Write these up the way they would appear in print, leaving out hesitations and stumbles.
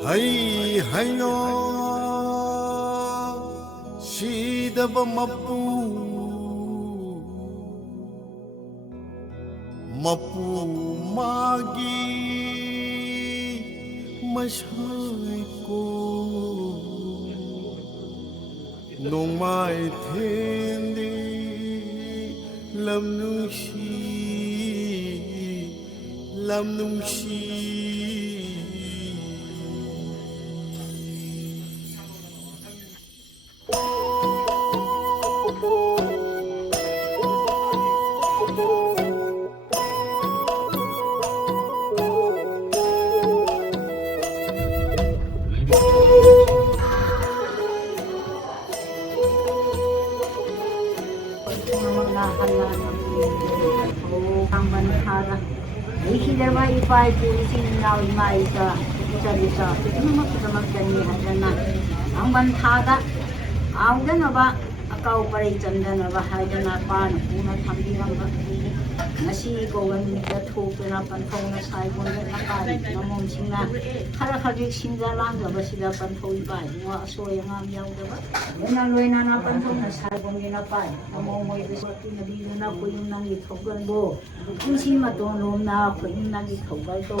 Hay hayo Sidaba mapu Mapu magi Mashay ko Nung may tendi Lam nung si Isidama ipay po isinaw imaisa isa-isa magdani hadana ang bantada ang ba akaw pare candana ba hadana pan una thambirang ba nasi ko ganita thupena panthong na sai bon na kari namom singna khara khari sinjalang ba sida panthoi ba mo asoy ngam yaw ba na loina na panthong na sai bon na pa namom mo ibisoti na dilo na ko yung nang ithogan bo kunsi matolom na ko yung nang ithogal to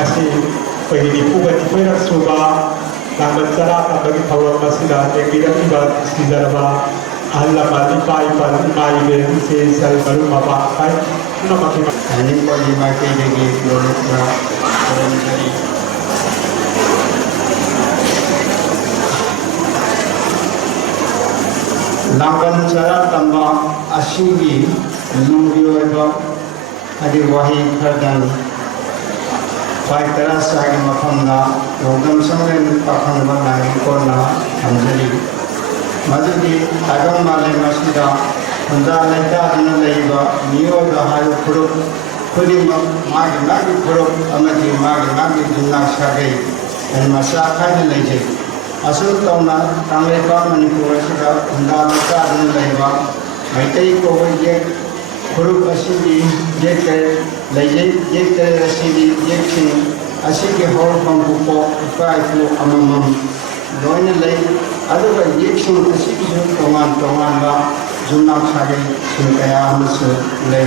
Asih pagini pugat pera suba naman sara bagi thawar masina ekira tiba sijaraba alla mali pai pan pai be se sal baru mapa pai na maki ani ko lima ke degi lorokra orang jadi naman sara tamba asigi lumbiyo eba adi wahi khardan Pai teras lagi mafamna, program sampai pakai mana ikona anjali. Maju di agam malai masjida, anda leka anda leba, niwa bahaya kuruk, kuri magi kuruk, amati magi dunia sagai, dan masa kaya lejek. Asal tauna tangleka manipur masjida, anda leka anda leba, maitai ko ye ꯐꯨꯔꯨꯞ ꯑꯁꯤꯒꯤ ꯌꯦꯛꯇꯔꯦꯠ ꯑꯁꯤꯒꯤ ꯌꯦꯛꯁꯤꯡ ꯑꯁꯤꯒꯤ ꯍꯧꯔꯛꯐꯝꯕꯨ ꯏꯄꯥ ꯏꯄꯨ ꯑꯃꯃꯝ ꯂꯣꯏꯅ ꯂꯩ ꯑꯗꯨꯒ ꯌꯦꯛꯁꯤꯡ ꯑꯁꯤꯒꯤꯁꯨ ꯇꯣꯉꯥꯟ ꯇꯣꯉꯥꯟꯕ ꯌꯨꯝꯅꯥꯛ ꯁꯥꯒꯩꯁꯤꯡ ꯀꯌꯥ ꯑꯃꯁꯨ ꯂꯩ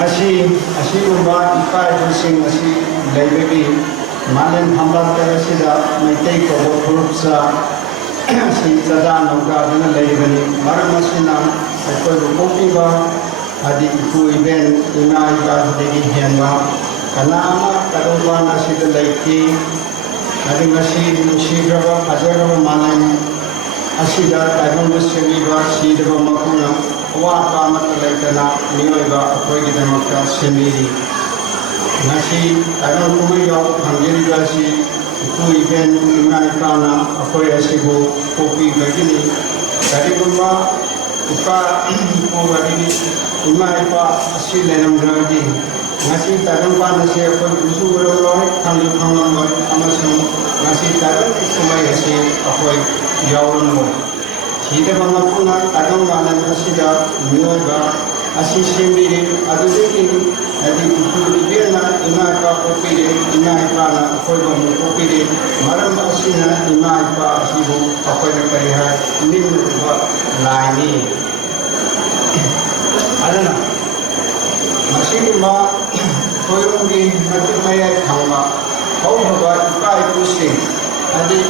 ꯉꯁꯤ ꯑꯁꯤꯒꯨꯝꯕ ꯏꯄꯥ ꯏꯄꯨꯁꯤꯡ ꯑꯁꯤ ꯂꯩꯕꯒꯤ ꯃꯥꯂꯦꯝ ꯐꯝꯕꯥꯛꯇ ꯑꯁꯤꯗ ꯃꯩꯇꯩ ꯀꯧꯕ ꯐꯨꯔꯨꯞꯆꯥ ꯑꯁꯤ ꯆꯥꯗꯥ ꯅꯧꯗꯥꯗꯨꯅ ꯂꯩꯕꯅꯤ ꯃꯔꯝ ꯑꯁꯤꯅ ꯑꯩꯈꯣꯏꯕꯨ ꯄꯣꯛꯄꯤꯕ ꯍꯥꯏꯗꯤ ꯏꯄꯨ ꯏꯕꯦꯟ ꯏꯃꯥ ꯏꯄꯥꯗꯒꯤ ꯍꯦꯟꯕ ꯀꯅꯥ ꯑꯃ ꯇꯔꯨꯡꯄꯥꯟ ꯑꯁꯤꯗ ꯂꯩꯇꯦ ꯑꯗꯨ ꯉꯁꯤ ꯅꯨꯡꯁꯤꯈ꯭ꯔꯕ ꯐꯖꯈ꯭ꯔꯕ ꯃꯥꯂꯦꯝ ꯑꯁꯤꯗ ꯇꯥꯏꯕꯪꯕꯨ ꯁꯦꯝꯕꯤꯕ ꯁꯤꯗꯕ ꯃꯄꯨꯅ ꯑꯋꯥꯠꯄ ꯑꯃꯠꯇ ꯂꯩꯇꯅ ꯃꯤꯑꯣꯏꯕ ꯑꯩꯈꯣꯏꯒꯤꯗꯃꯛꯇ ꯁꯦꯝꯕꯤꯔꯤ ꯉꯁꯤ ꯇꯥꯏꯕꯪ ꯀꯨꯝꯍꯩ ꯌꯥꯎꯕ ꯐꯪꯖꯔꯤꯕ ꯑꯁꯤ ꯏꯄꯨ ꯏꯕꯦꯟ ꯏꯃꯥ ꯏꯄꯥꯅ ꯑꯩꯈꯣꯏ ꯑꯁꯤꯕꯨ ꯄꯣꯛꯄꯤꯕꯒꯤꯅꯤ ꯀꯔꯤꯒꯨꯝꯕ ꯏꯄꯥ ꯏꯄꯨ ꯑꯗꯒꯤ ꯏꯃꯥ ꯏꯄꯥ ꯑꯁꯤ ꯂꯩꯔꯝꯗ꯭ꯔꯕꯗꯤ ngasi tadang panase akoi usu uroloi khangju khangamoi amasung ngasi tadang kumai ase akoi yawronoi sida bangapuna tadang manan asida mioiba asi sembiri adudeki adi usu ibena ima ipa kopire ima ipa na akoi bamu kopire maram asina ima ipa asibu akoi na kariha ninu ba laini adana Masyidima koyonggi mati maya thangma hau baba ipa ipusing adi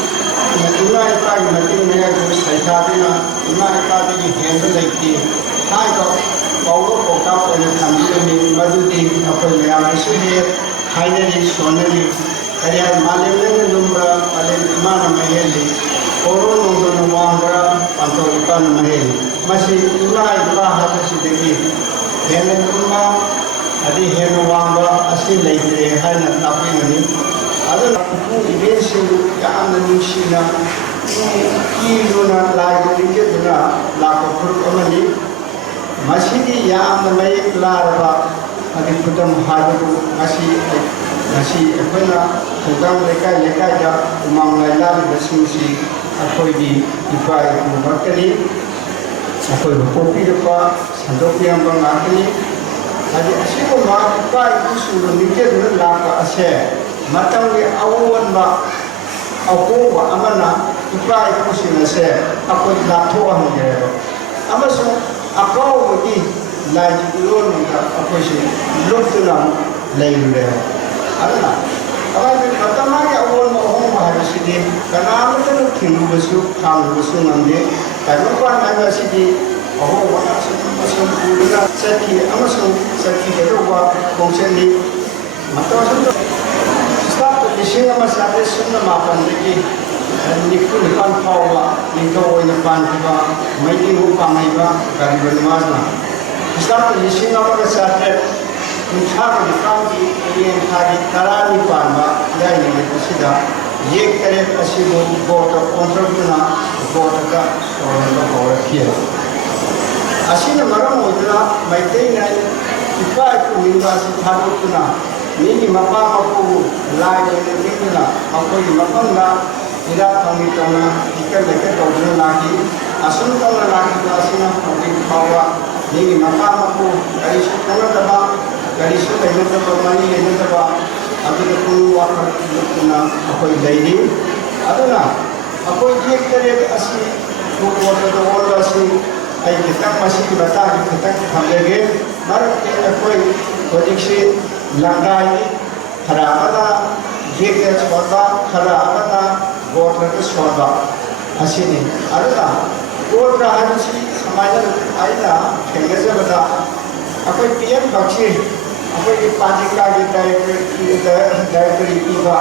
ima ipa mati maya ko saitadina ima ipa di henda lekti hai ko paulo poka pone thambi madudi apoi mayam sune hainari sonari ariya malemne lumbra ale ima na mayeli oro nongo wangara panto ipa na mayeli masi ima ipa hadasi degi hena kuma adi hena wangba asi leitire haina tapingani aduna ku ibesi yaamna nushina kiruna laigike duna lako furuk amani masidi yaamna mai larba adi kudam hadu ngasi akoina kudam lekai da umang lailal basingsi akoigi ipai kumakani akoi kopi pa sandopi ambang akini adi asiku ma ipa ipu suru nike dulu laka ase matang di awan ba aku ba amana ipa ipu suru ase aku lato ahongere amaso akau bagi laji ulon nika aku si loktulam lailure adana awai matang lagi awan ma ahong ba habisidi karena amatan kingu basu kamu basu nande karena kan ada sidi oh wana masuk pula saki amasuk saki kedua konseni mata masuk start ising amasade sunna mapan lagi nikku depan pawa nikau depan tiba maiki upamai ba kari bermazna start ising amasade uthar depan di yang hari tarani panba dan ini sudah yek kare asibu bota kontrabuna bota ka soalnya bawa kia asina maram odra maitei na ipa ku ningasi thabutuna nini mapa mapu lai ne ningna akoi mapanga ira thami tona ikaleke todna lagi asun tona lagi asina pati khawa nini mapa mapu kari sukana daba kari sukana daba mani ne daba adu ku wakar lukuna akoi laini aduna akoi yek kare asi ku wala do wala asi ai kitang masih bata kitang thamlege marke akoi projiksi langai kharabata yeke chorba kharabata gotra ke chorba asini arada gotra hansi samaja aina kengeje bata akoi pm bakshi akoi pajika ge directory iba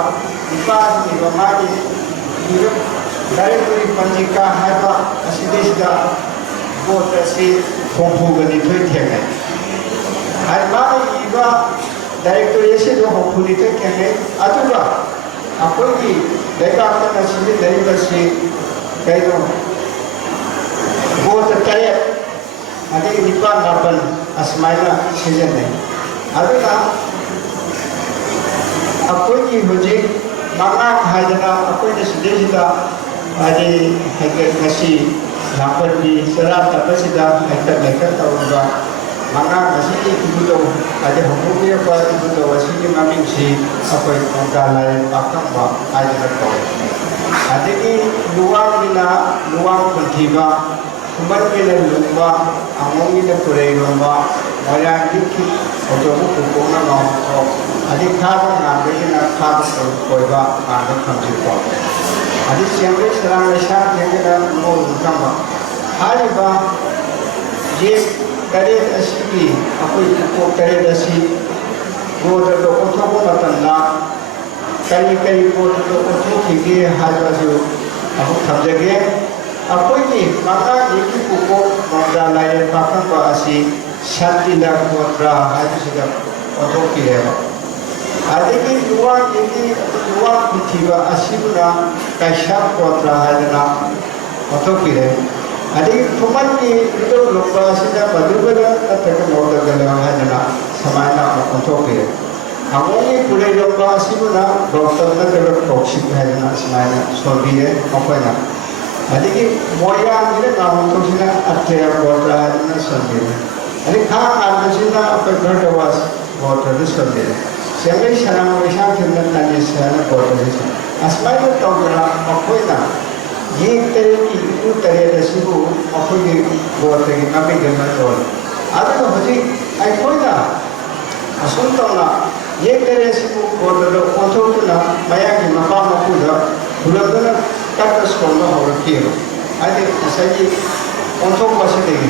ni bamagi directory panjika haiba asidesda vote si phongphu gani thoi thenge ai ma iba directory se do phongphu ni thoi thenge atuba akoi ki deka kana si deriva si kaino vote kare ade nipa napan asmaila season ne aduna akoi ki hoji manga haidana akoi ne sidesida ade hage ngasi ꯂꯥꯛꯄꯒꯤ ꯆꯔꯥ ꯇꯠꯄꯁꯤꯗ ꯂꯩꯈꯠ ꯇꯧꯔꯒ ꯃꯉꯥꯡ ꯑꯁꯤꯒꯤ ꯏꯕꯨꯙꯧ ꯍꯥꯏꯗꯤ ꯍꯧꯗꯣꯛꯄꯤꯔꯛꯄ ꯏꯕꯨꯙꯧ ꯑꯁꯤꯒꯤ ꯃꯃꯤꯡꯁꯤ ꯑꯩꯈꯣꯏ ꯀꯧꯇꯥ ꯂꯥꯏ ꯄꯥꯈꯪꯕ ꯍꯥꯏꯗꯅ ꯀꯧꯏ ꯑꯗꯒꯤ ꯂꯨꯋꯥꯡꯒꯤꯅ ꯂꯨꯋꯥꯡ ꯈꯨꯟꯊꯤꯕ ꯈꯨꯃꯟꯒꯤꯅ ꯂꯨꯡꯕ ꯑꯉꯣꯝꯒꯤꯅ ꯇꯨꯔꯩꯔꯣꯝꯕ ꯃꯣꯏꯔꯥꯡꯒꯤ ꯍꯧꯗꯣꯛꯄ ꯄꯨꯀꯣꯛꯅ ꯉꯥꯎꯊꯣꯛ ꯑꯗꯩ ꯈꯥꯕ ꯉꯥꯡꯕꯒꯤꯅ ꯈꯥꯕ ꯀꯣꯏꯕ ꯉꯥꯡꯕ ꯈꯪꯖꯤꯜꯄ ꯑꯗꯩ ꯆꯦꯡꯕꯩ ꯁꯔꯥꯡ ꯂꯩꯁꯥꯡ ꯊꯦꯡꯒꯅ ꯅꯣꯡ ꯈꯪꯕ ꯍꯥꯏꯔꯤꯕ ꯌꯦꯛ ꯇꯔꯦꯠ ꯑꯁꯤꯒꯤ ꯑꯩꯈꯣꯏ ꯄꯨꯀꯣꯛ ꯇꯔꯦꯠ ꯑꯁꯤ ꯒꯣꯗ꯭ꯔꯗ ꯑꯣꯟꯊꯣꯛꯄ ꯃꯇꯝꯗ ꯀꯔꯤ ꯀꯔꯤ ꯒꯣꯗ꯭ꯔꯗ ꯑꯣꯟꯊꯣꯛꯈꯤꯒꯦ ꯍꯥꯏꯕꯁꯨ ꯑꯃꯨꯛ ꯊꯝꯖꯒꯦ ꯑꯩꯈꯣꯏꯒꯤ ꯃꯉꯥꯒꯤ ꯄꯨꯀꯣꯛ ꯀꯧꯇꯥ ꯂꯥꯏ ꯄꯥꯈꯪꯕ ꯑꯁꯤ ꯁꯇꯤꯅ ꯒꯣꯇ꯭ꯔ ꯍꯥꯏꯕꯁꯤꯗ ꯑꯣꯟꯊꯣꯛꯄꯤꯔꯦꯕ ꯑꯗꯒꯤ ꯂꯨꯋꯥꯡꯒꯤ ꯂꯨꯋꯥꯡ ꯈꯨꯟꯊꯤꯕ ꯑꯁꯤꯕꯨꯅ ꯀꯩꯁꯥꯝ ꯒꯣꯇ꯭ꯔ ꯍꯥꯏꯗꯅ ꯑꯣꯟꯊꯣꯛꯄꯤꯔꯦ ꯑꯗꯒꯤ ꯈꯨꯃꯟꯒꯤ ꯏꯕꯨꯙꯧ ꯂꯨꯡꯕ ꯑꯁꯤꯗ ꯃꯗꯨꯒꯂ ꯅꯠꯇ꯭ꯔꯒ ꯃꯧꯗꯒꯂ ꯍꯥꯏꯗꯅ ꯁꯨꯃꯥꯏꯅ ꯑꯣꯟꯊꯣꯛꯄꯤꯔꯦ ꯑꯉꯣꯝꯒꯤ ꯇꯨꯔꯩꯔꯣꯝꯕ ꯑꯁꯤꯕꯨꯅ ꯒꯧꯇꯝ ꯅꯠꯇ꯭ꯔꯒ ꯀꯧꯁꯤꯛ ꯍꯥꯏꯗꯅ ꯁꯨꯃꯥꯏꯅ ꯁꯣꯟꯕꯤꯔꯦ ꯃꯈꯣꯏꯅ ꯑꯗꯒꯤ ꯃꯣꯏꯔꯥꯡꯒꯤꯗ ꯉꯥꯃꯣꯛꯊꯣꯛꯁꯤꯅ ꯑꯇ꯭ꯔꯦꯌ ꯒꯣꯇ꯭ꯔ ꯍꯥꯏꯗꯅ ꯁꯣꯟꯕꯤꯔꯦ ꯑꯗꯩ ꯈꯥ ꯉꯥꯟꯕꯁꯤꯅ ꯑꯩꯈꯣꯏ ꯚꯔꯗꯋꯥꯁ ꯒꯣꯇ꯭ꯔꯗ ꯁꯣꯟꯕꯤꯔꯦ ꯆꯦꯡꯂꯩ ꯁꯔꯥꯡ ꯂꯩꯁꯥꯡꯊꯦꯝꯅ ꯅꯅꯤꯁ ꯍꯥꯏꯅ ꯒꯣꯇ꯭ꯔꯗ ꯑꯁꯨꯃꯥꯏꯅ ꯇꯧꯗꯅ ꯃꯈꯣꯏꯅ ꯌꯦꯛ ꯇꯔꯦꯠꯀꯤ ꯏꯄꯨ ꯇꯔꯦꯠ ꯑꯁꯤꯕꯨ ꯑꯩꯈꯣꯏꯒꯤ ꯒꯣꯇ꯭ꯔꯒꯤ ꯃꯃꯤꯡꯗ ꯂꯣꯜꯂꯤ ꯑꯗꯨꯒ ꯍꯧꯖꯤꯛ ꯑꯩꯈꯣꯏꯅ ꯑꯁꯨꯝ ꯇꯧꯅ ꯌꯦꯛ ꯇꯔꯦꯠ ꯑꯁꯤꯕꯨ ꯒꯣꯇ꯭ꯔꯗ ꯑꯣꯟꯊꯣꯛꯇꯨꯅ ꯃꯌꯥꯝꯒꯤ ꯃꯄꯥ ꯃꯄꯨꯗ ꯈꯨꯂꯪꯗꯨꯅ ꯀꯟꯅ ꯁꯣꯟꯕ ꯍꯧꯔꯛꯈꯤꯕ ꯍꯥꯏꯗꯤ ꯉꯁꯥꯏꯒꯤ ꯑꯣꯟꯊꯣꯛꯄ ꯑꯁꯤꯗꯒꯤ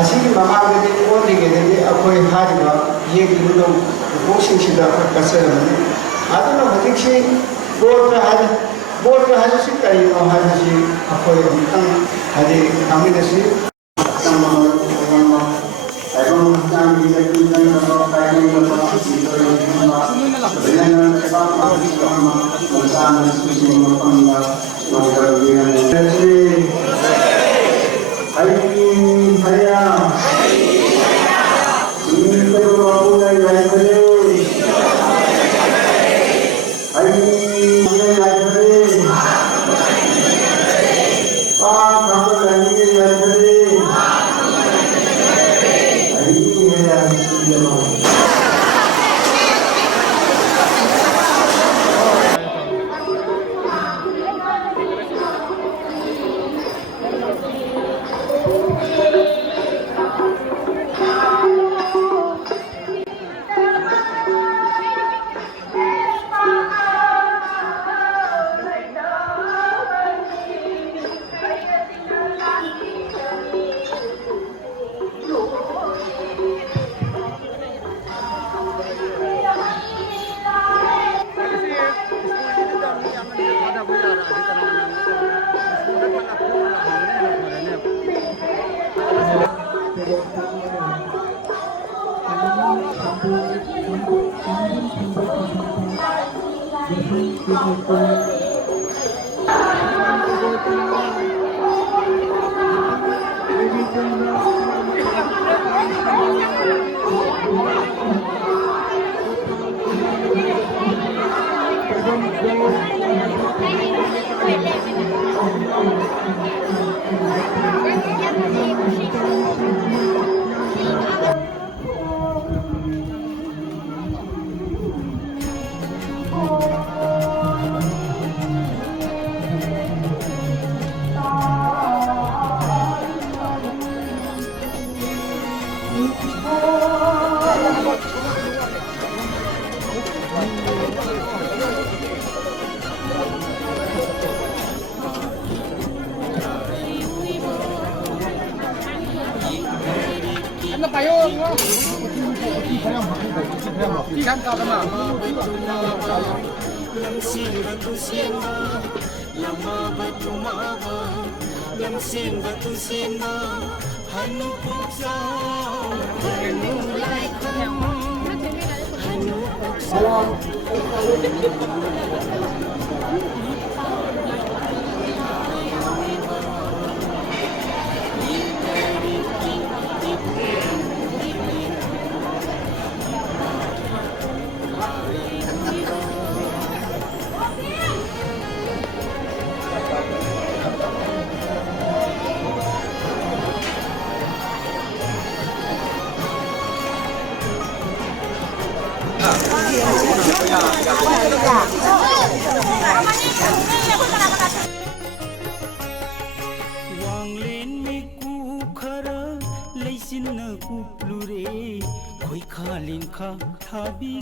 ꯑꯁꯤꯒꯤ ꯃꯃꯥꯡꯗꯗꯤ ꯑꯣꯟꯗ꯭ꯔꯤꯉꯩꯗꯗꯤ ꯑꯩꯈꯣꯏ ꯍꯥꯏꯔꯤꯕ ꯌꯦꯛ ꯏꯕꯨꯙꯧ ꯄꯨꯀꯣꯛꯁꯤꯡꯁꯤꯗ ꯑꯩꯈꯣꯏ ꯀꯠꯆꯔꯝꯃꯅꯤ ꯑꯗꯨꯅ ꯍꯧꯖꯤꯛꯁꯤ ꯒꯣꯇ꯭ꯔ ꯍꯥꯏꯕꯁꯤ ꯀꯔꯤꯅꯣ ꯍꯥꯏꯕꯁꯤ ꯑꯩꯈꯣꯏ ꯑꯃꯨꯛꯇꯪ ꯍꯥꯏꯗꯤ ꯈꯪꯃꯤꯟꯅꯁꯤ ꯇꯥꯏꯕꯪ ꯍꯛꯆꯥꯡꯒꯤ ꯆꯠꯄꯤ ꯅꯪꯅꯕ ꯄꯥꯏꯅꯤꯡꯕ ꯃꯐꯝꯗ ꯑꯩꯒꯤ ꯍꯌꯥ वांगलेन में कुखर लैसिन कुप्लुरे खोइ खालिन खा थाबी